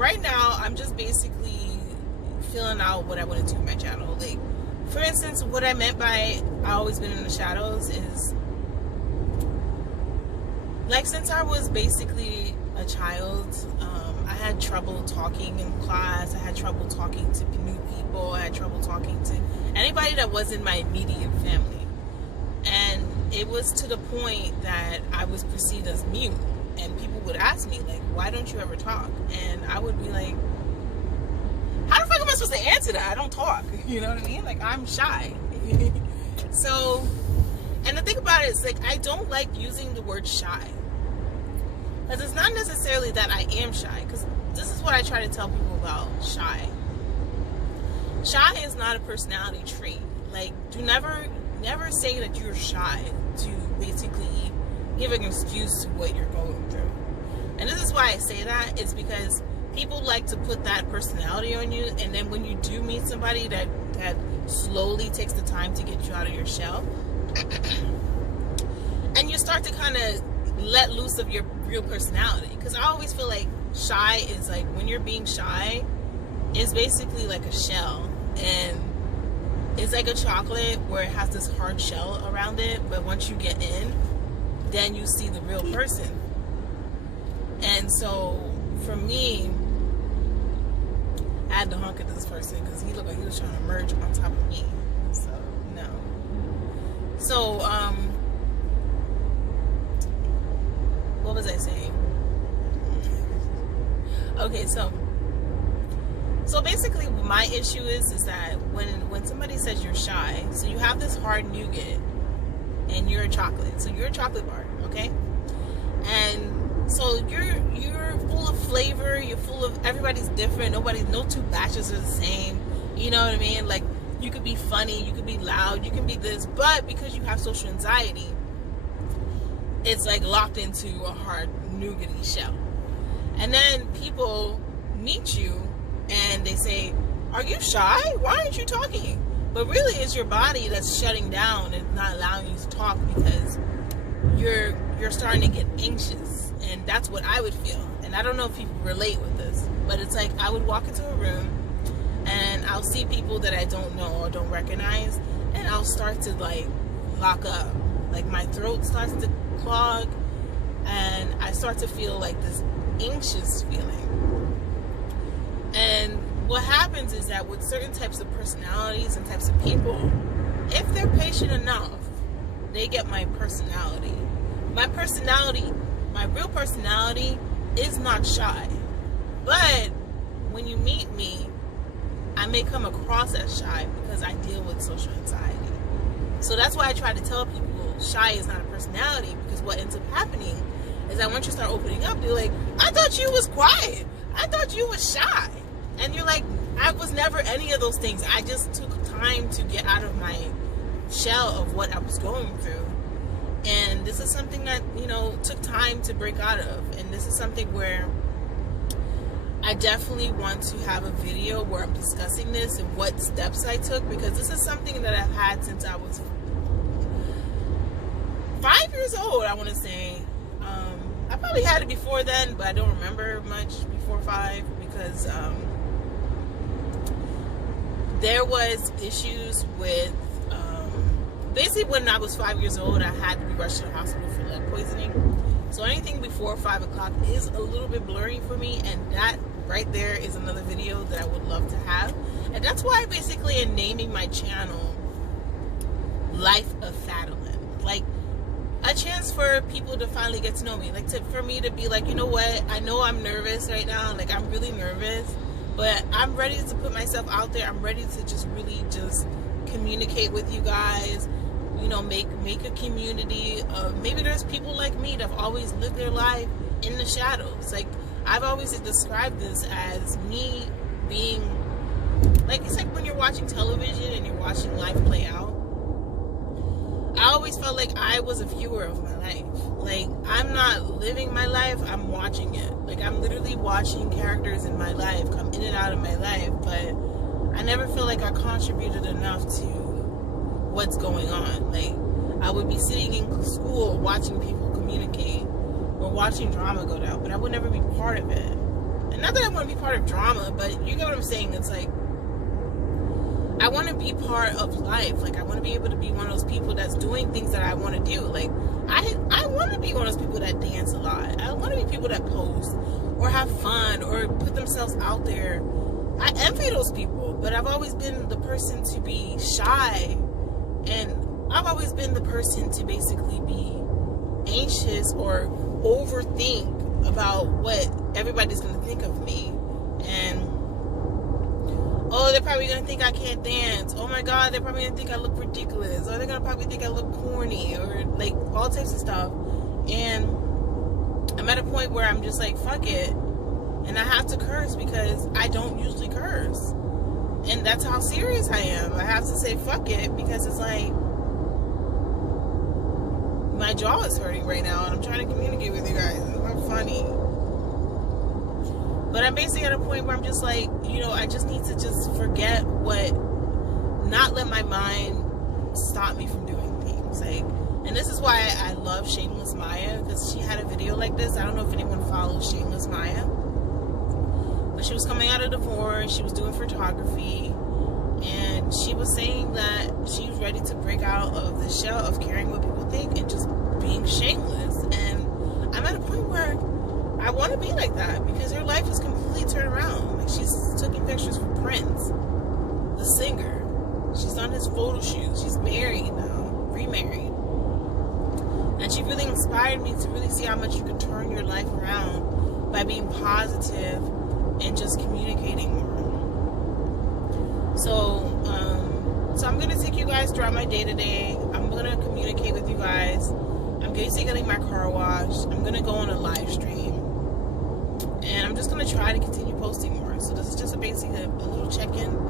right now, I'm just basically filling out what I want to do with my channel. Like, for instance, what I meant by I always been in the shadows is, like, since I was basically a child, I had trouble talking in class. I had trouble talking to new people. I had trouble talking to anybody that wasn't my immediate family. And it was to the point that I was perceived as mute. And people would ask me, like, why don't you ever talk? And I would be like, how the fuck am I supposed to answer that? I don't talk. You know what I mean? Like, I'm shy. So, and the thing about it is, like, I don't like using the word shy. Because it's not necessarily that I am shy. Because this is what I try to tell people about shy. Shy is not a personality trait. Like, never say that you're shy to basically give an excuse to what you're going through. And this is why I say that. It's because people like to put that personality on you, and then when you do meet somebody that slowly takes the time to get you out of your shell, and you start to kind of let loose of your real personality. Because I always feel like shy is like, when you're being shy, it's basically like a shell, and it's like a chocolate where it has this hard shell around it, but once you get in, then you see the real person. And so for me, I had to honk at this person because he looked like he was trying to merge on top of me. So no. So what was I saying? Okay, so basically my issue is that when somebody says you're shy, so you have this hard nougat and you're a chocolate. So you're a chocolate bar, okay? And so you're full of flavor, you're full of, everybody's different, no two batches are the same. You know what I mean? Like, you could be funny, you could be loud, you can be this, but because you have social anxiety, it's like locked into a hard nougaty shell. And then people meet you and they say, are you shy? Why aren't you talking? But really it's your body that's shutting down and not allowing you to talk because you're starting to get anxious. And that's what I would feel. And I don't know if people relate with this, but it's like I would walk into a room and I'll see people that I don't know or don't recognize, and I'll start to like lock up. Like my throat starts to clog and I start to feel like this anxious feeling. And what happens is that with certain types of personalities and types of people, if they're patient enough, they get my personality. My personality, my real personality is not shy. But when you meet me, I may come across as shy because I deal with social anxiety. So that's why I try to tell people shy is not a personality, because what ends up happening is that once you start opening up, they're like, I thought you was quiet. I thought you was shy. And you're like, I was never any of those things. I just took time to get out of my shell of what I was going through. And this is something that, you know, took time to break out of. And this is something where I definitely want to have a video where I'm discussing this and what steps I took, because this is something that I've had since I was 5 years old, I want to say. I probably had it before then, but I don't remember much before 5, because there was issues with, basically when I was 5 years old, I had to be rushed to the hospital for lead poisoning. So anything before 5 o'clock is a little bit blurry for me, and that right there is another video that I would love to have. And that's why I basically am naming my channel Life of Fataland. Like, a chance for people to finally get to know me. Like, for me to be like, you know what, I know I'm nervous right now. Like, I'm really nervous, but I'm ready to put myself out there. I'm ready to just really just communicate with you guys. You know, make a community. Maybe there's people like me that have always lived their life in the shadows. Like, I've always described this as me being, like, it's like when you're watching television and you're watching life play out. I always felt like I was a viewer of my life. Like, I'm not living my life, I'm watching it. Like, I'm literally watching characters in my life come in and out of my life, but I never feel like I contributed enough to what's going on. Like, I would be sitting in school watching people communicate or watching drama go down, but I would never be part of it. And And not that I want to be part of drama, but you get what I'm saying. It's like, I want to be part of life. Like, I want to be able to be one of those people that's doing things that I want to do. Like, I want to be one of those people that dance a lot. I want to be people that post or have fun or put themselves out there. I envy those people, but I've always been the person to be shy, and I've always been the person to basically be anxious or overthink about what everybody's going to think of me. And oh, they're probably going to think I can't dance. Oh my God, they're probably going to think I look ridiculous. Or they're going to probably think I look corny, or like all types of stuff. And I'm at a point where I'm just like, fuck it. And I have to curse because I don't usually curse. And that's how serious I am. I have to say fuck it because it's like, my jaw is hurting right now and I'm trying to communicate with you guys. It's not funny. But I'm basically at a point where I'm just like, you know, I just need to just forget not let my mind stop me from doing things. Like, and this is why I love Shameless Maya, because she had a video like this. I don't know if anyone follows Shameless Maya, but she was coming out of divorce. She was doing photography, and she was saying that she's ready to break out of the shell of caring what people think and just being shameless. And I'm at a point where I want to be like that because her life is completely turned around. Like, she's taking pictures for Prince, the singer. She's on his photo shoot. She's married now, remarried. And she really inspired me to really see how much you can turn your life around by being positive and just communicating more. So I'm going to take you guys throughout my day-to-day. I'm going to communicate with you guys. I'm basically getting my car washed. I'm going to go on a live stream. And I'm just going to try to continue posting more. So this is just a little check-in.